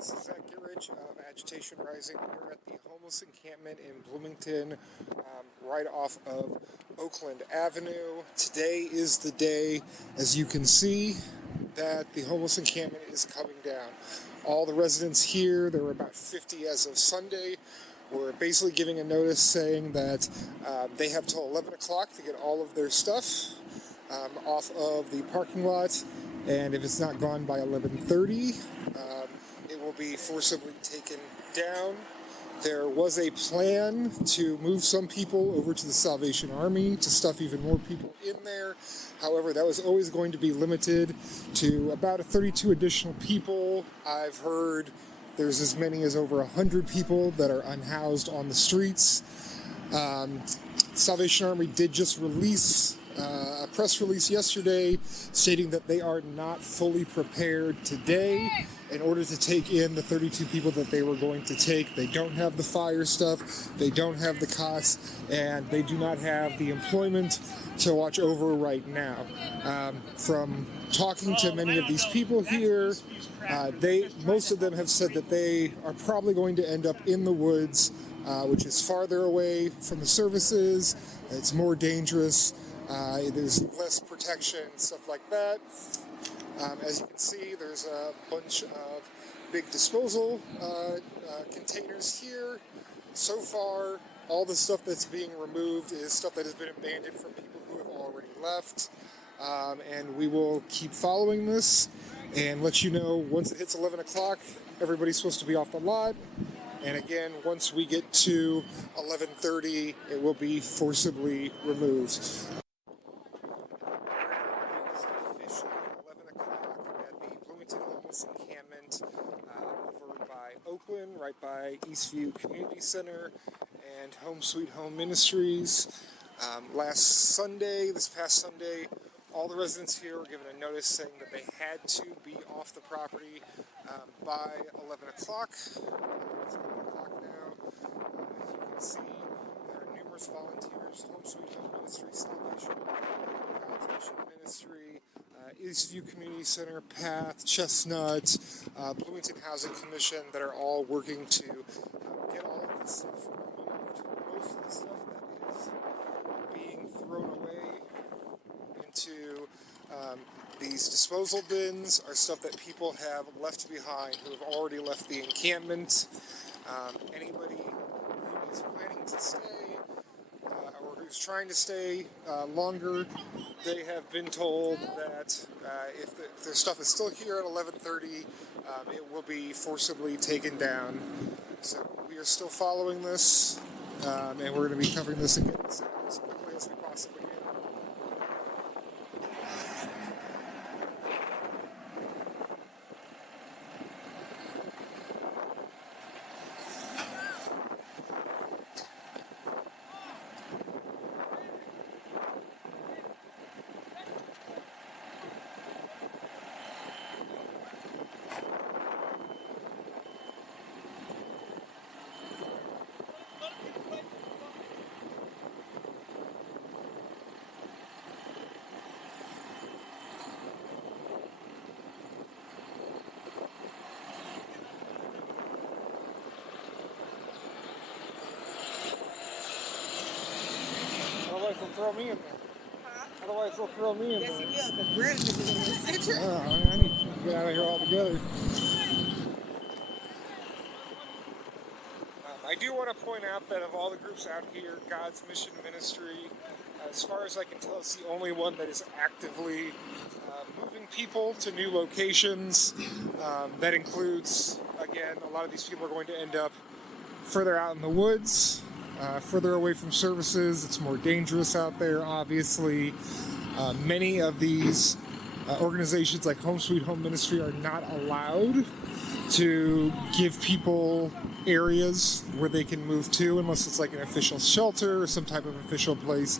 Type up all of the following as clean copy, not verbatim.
This is Zach Girich of Agitation Rising. We're at the homeless encampment in Bloomington, right off of Oakland Avenue. Today is the day, as you can see, that the homeless encampment is coming down. All the residents here, there were about 50 as of Sunday, were basically giving a notice saying that they have till 11 o'clock to get all of their stuff off of the parking lot, and if it's not gone by 11:30, it will be forcibly taken down. There was a plan to move some people over to the Salvation Army to stuff even more people in there. However, that was always going to be limited to about 32 additional people. I've heard there's as many as over 100 people that are unhoused on the streets. Salvation Army did just release a press release yesterday stating that they are not fully prepared today in order to take in the 32 people that they were going to take. They don't have the fire stuff, they don't have the costs, and they do not have the employment to watch over right now. From talking to many of these people here, most of them have said that they are probably going to end up in the woods, which is farther away from the services. It's more dangerous. There's less protection, stuff like that. As you can see, there's a bunch of big disposal containers here. So far, all the stuff that's being removed is stuff that has been abandoned from people who have already left. And we will keep following this and let you know once it hits 11 o'clock, everybody's supposed to be off the lot. And again, once we get to 11:30, it will be forcibly removed. Encampment over by Oakland, right by Eastview Community Center and Home Sweet Home Ministries. This past Sunday, all the residents here were given a notice saying that they had to be off the property by 11 o'clock. It's 11 o'clock now. As you can see, there are numerous volunteers, Home Sweet Home Ministries, Salvation, God's Mission Ministry, Eastview Community Center, Path, Chestnut, Bloomington Housing Commission that are all working to get all of this stuff removed. Most of the stuff that is being thrown away into these disposal bins are stuff that people have left behind who have already left the encampment. Anybody who is planning to stay or who's trying to stay longer, they have been told that if their stuff is still here at 11:30, it will be forcibly taken down. So we are still following this, and we're going to be covering this again as quickly as we possibly can. Otherwise they'll throw me in there. Huh? Otherwise they'll throw me in there. Yes, he will, because Brandon is in the center. I need to get out of here altogether. I do want to point out that of all the groups out here, God's Mission Ministry, as far as I can tell, it's the only one that is actively moving people to new locations. That includes, again, a lot of these people are going to end up further out in the woods, further away from services. It's more dangerous out there, obviously. Many of these organizations like Home Sweet Home Ministry are not allowed to give people areas where they can move to unless it's like an official shelter or some type of official place.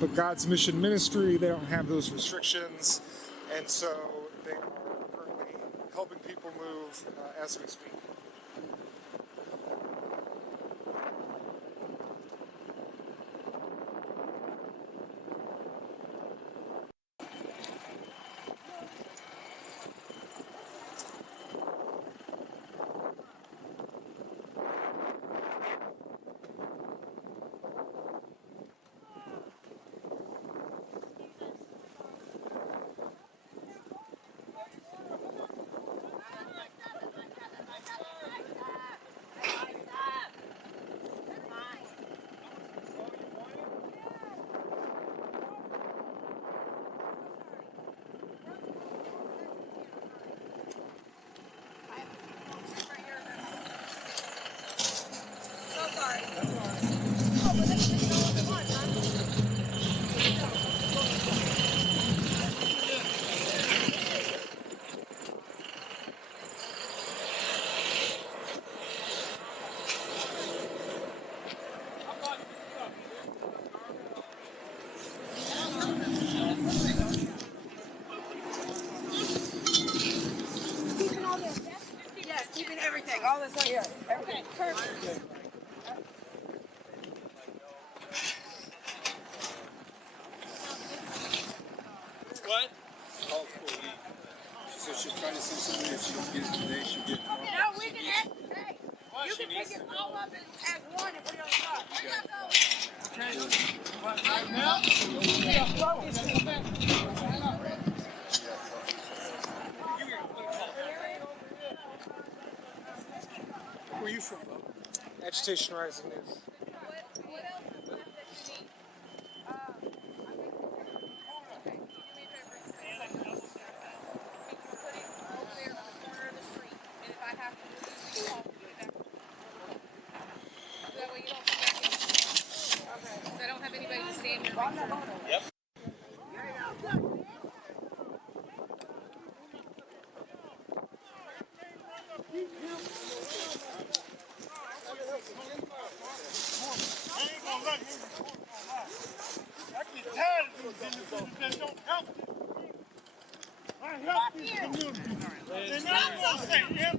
But God's Mission Ministry, they don't have those restrictions, and so they are currently helping people move as we speak. like all this stuff here. Everything perfect. What? Call police. So she'll try to send somebody. If she don't get it today, she'll get it tomorrow. No, we can have hey, you can pick it all up as one and put it on the top. Okay. What, right now? Where are you from? Agitation Rising News. What else is left that you need? Okay, do me a favor. Put it over there on the corner of the street. And if I have to move it, we can all do it back. So that way you don't come back in. Okay. Because I don't have anybody to stand here. Yep. I ain't gonna let him report no lie. I get tired of these individuals that don't help this community. I help this community. And I'm gonna say everything.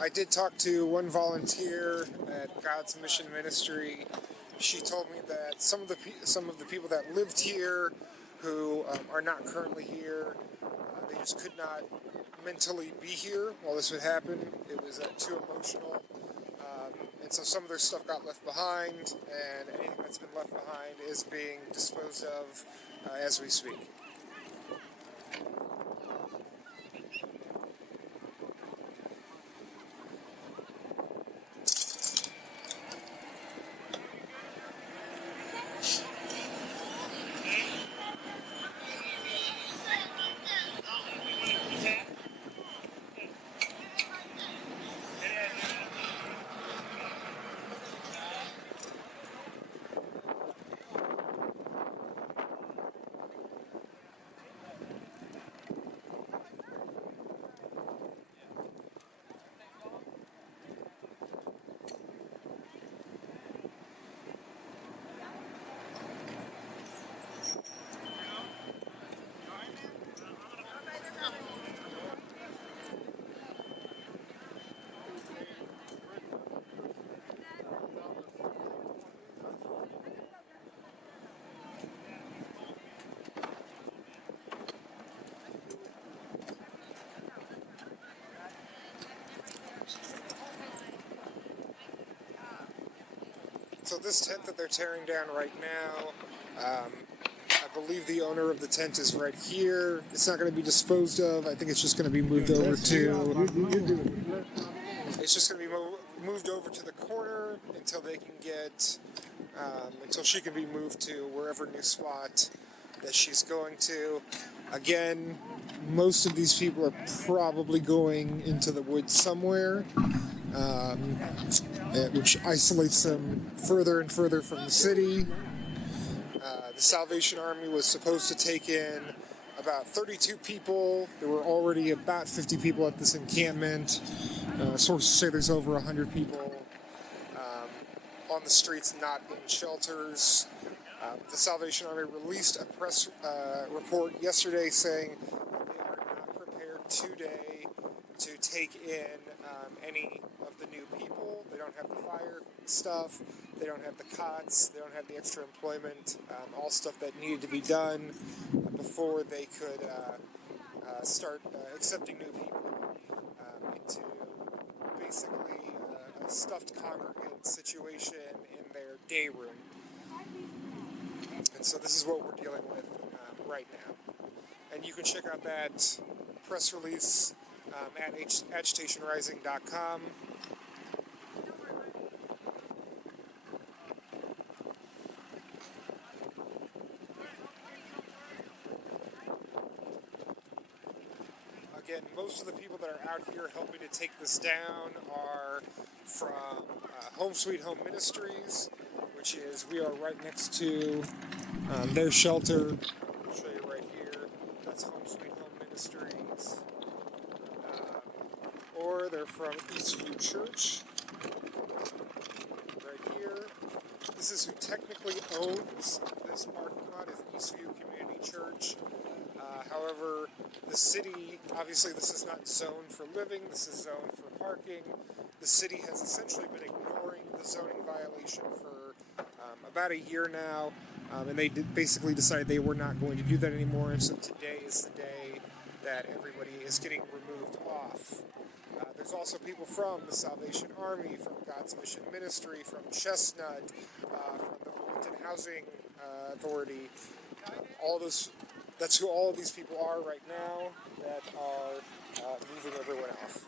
I did talk to one volunteer at God's Mission Ministry. She told me that some of the people that lived here, who are not currently here, they just could not mentally be here while this would happen. It was too emotional, and so some of their stuff got left behind, and anything that's been left behind is being disposed of as we speak. So this tent that they're tearing down right now, I believe the owner of the tent is right here. It's not going to be disposed of. I think it's just going to be moved over to... It's just going to be moved over to the corner until they can get... until she can be moved to wherever new spot that she's going to. Again, most of these people are probably going into the woods somewhere. Which isolates them further and further from the city. The Salvation Army was supposed to take in about 32 people. There were already about 50 people at this encampment. Sources say there's over 100 people on the streets, not in shelters. The Salvation Army released a press report yesterday saying they are not prepared today to take in any of the new people. They don't have the fire stuff, they don't have the cots, they don't have the extra employment, all stuff that needed to be done before they could start accepting new people into basically a stuffed congregant situation in their day room. And so this is what we're dealing with right now. And you can check out that press release at agitationrising.com. Again, most of the people that are out here helping to take this down are from Home Sweet Home Ministries, which is, we are right next to their shelter. I'll show you right here. That's Home Sweet Home Ministries. Or they're from Eastview Church, right here. This is who technically owns this parking lot, is Eastview Community Church. However, the city, obviously this is not zoned for living, this is zoned for parking. The city has essentially been ignoring the zoning violation for about a year now, and they basically decided they were not going to do that anymore, and so today is the day that everybody is getting removed off. There's also people from the Salvation Army, from God's Mission Ministry, from Chestnut, from the Bloomington Housing Authority. That's who all of these people are right now that are moving everyone off.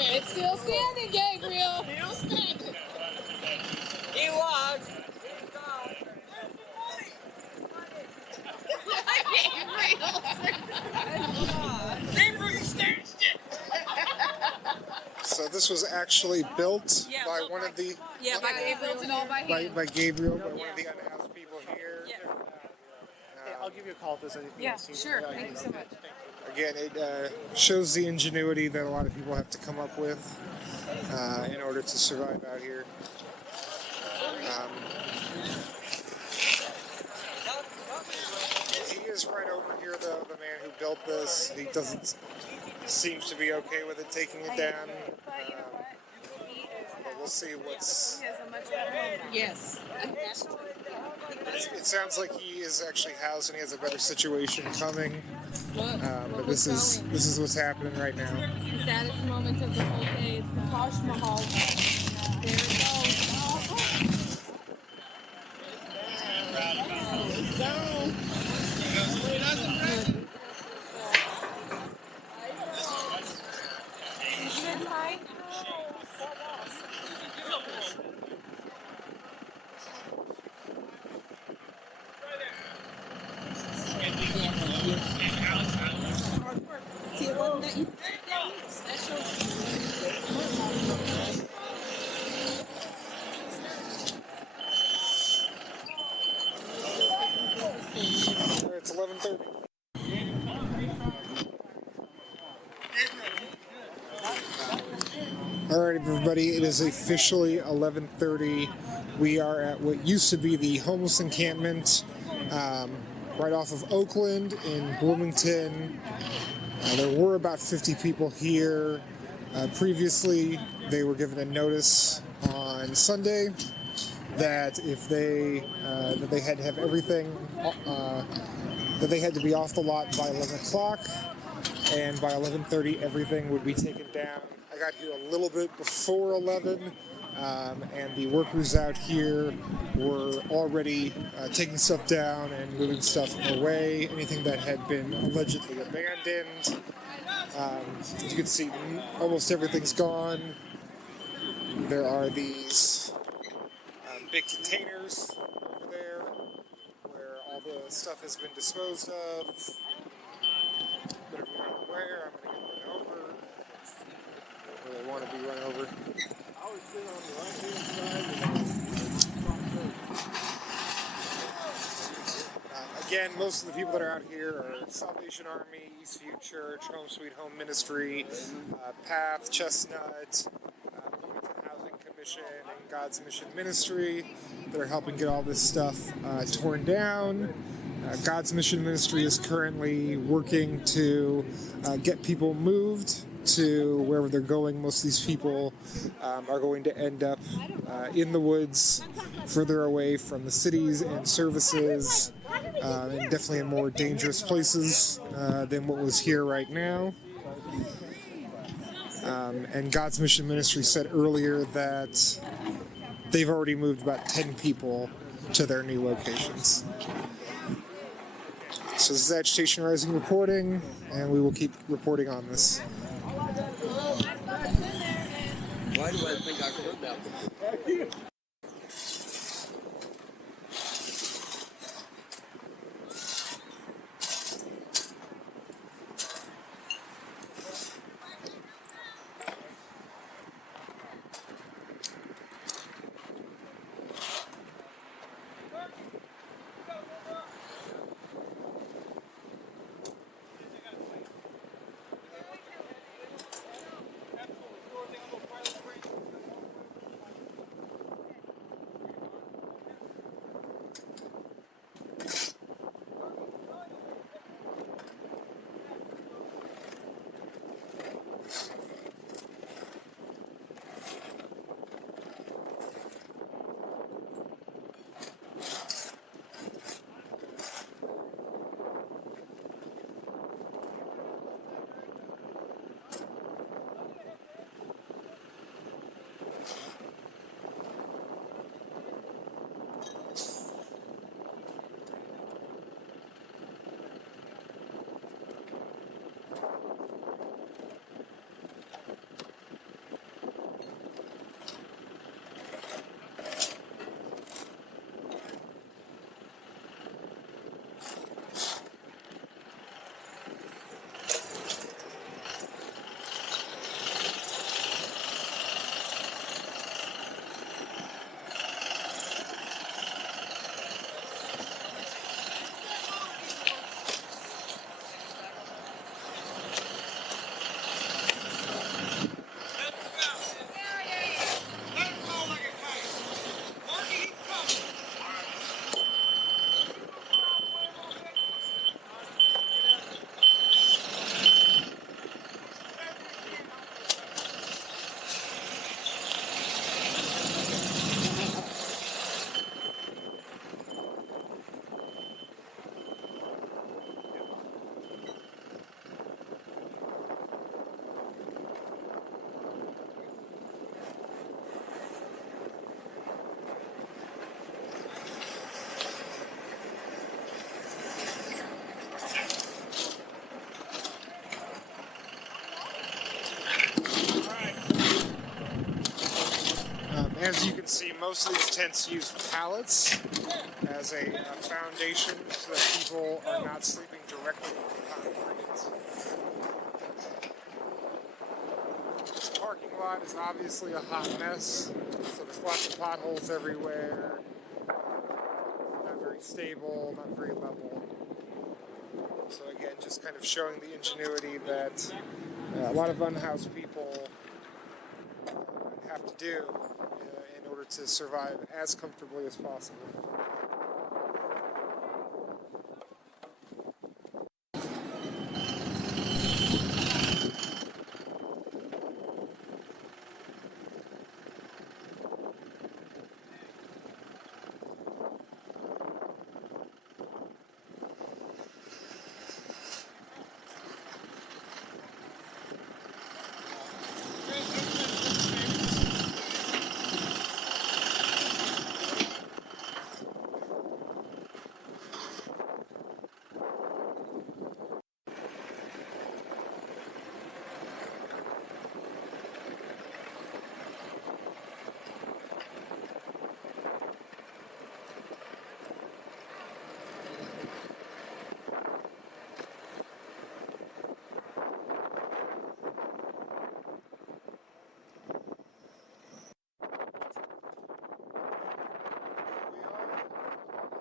It's still standing, Gabriel. Still standing. He was. He's gone. Gabriel, stand still. So this was actually built Yeah, by built one by- of the Yeah, by Gabriel. Built it all by hand. by Gabriel, by one of the unhoused people here. Yeah. Hey, I'll give you a call if there's anything Yeah, else you sure. need. Thank you so much. Again, it shows the ingenuity that a lot of people have to come up with in order to survive out here. He is right over here, though, the man who built this. He doesn't seems to be okay with it taking it down. But we'll see what's... Yes. It sounds like he is actually housed and he has a better situation coming. But this is what's happening right now. The saddest moment of the whole day is the Taj Mahal. There it See, it wasn't that you special. It's 11:30. Alright, everybody, it is officially 11:30. We are at what used to be the homeless encampment right off of Oakland in Bloomington. There were about 50 people here. Previously, they were given a notice on Sunday that if they that they had to have everything that they had to be off the lot by 11 o'clock, and by 11:30 everything would be taken down. I got here a little bit before 11, and the workers out here were already taking stuff down and moving stuff away, anything that had been allegedly abandoned. As you can see, almost everything's gone. There are these big containers over there where all the stuff has been disposed of. But if you run aware, I'm going to get run over. Or they want to be run over. I would sit on the right-hand side. Again, most of the people that are out here are Salvation Army, Eastview Church, Home Sweet Home Ministry, Path, Chestnut, Bloomington Housing Commission, and God's Mission Ministry that are helping get all this stuff torn down. God's Mission Ministry is currently working to get people moved to wherever they're going. Most of these people are going to end up in the woods, further away from the cities and services, and definitely in more dangerous places than what was here right now. And God's Mission Ministry said earlier that they've already moved about 10 people to their new locations. So this is Agitation Rising reporting, and we will keep reporting on this. Why do I think I've heard that before? as you can see, most of these tents use pallets as a foundation so that people are not sleeping directly on the concrete. This parking lot is obviously a hot mess, so there's lots of potholes everywhere. Not very stable, not very level. So again, just kind of showing the ingenuity that a lot of unhoused people have to do in order to survive as comfortably as possible.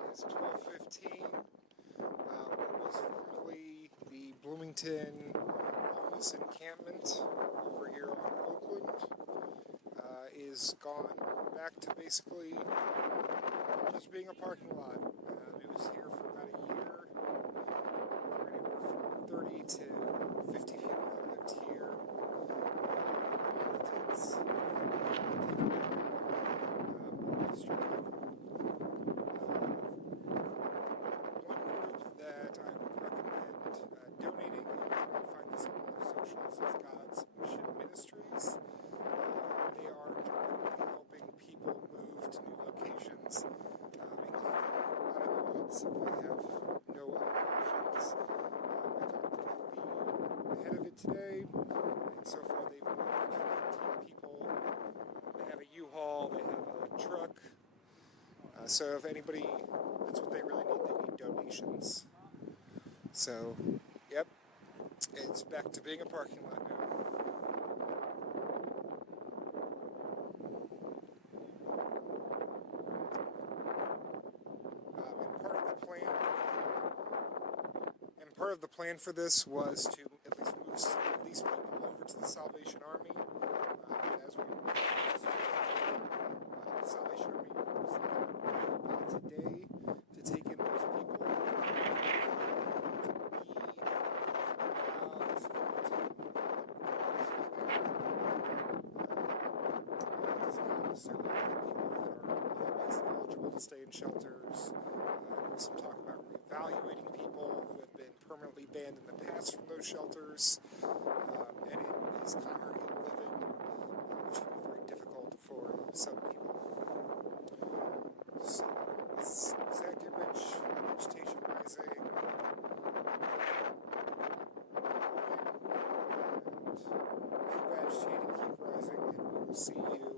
It's 12:15. What was formerly the Bloomington homeless encampment over here on Oakland is gone back to basically just being a parking lot. It was here for about a year. Anywhere from 30 to 50 people that lived here. Donating. You can find this on their socials as God's Mission Ministries. They are directly helping people move to new locations, including out of the woods if they have no other options. I talked with the head of it today, and so far they've moved 19 people. They have a U-Haul, they have a truck. So if anybody, that's what they really need. They need donations. So, yep, it's back to being a parking lot now. And part of the plan for this was to at least move some of these people over to the Salvation Army. As we the Salvation Army was today to take in those people. Necessarily people that are otherwise eligible to stay in shelters. There was some talk about reevaluating people who have been permanently banned in the past from those shelters, and it is congregate living, which would be very difficult for some people. So, it's Zach Rich, vegetation rising, and keep agitating, keep rising, and we will see you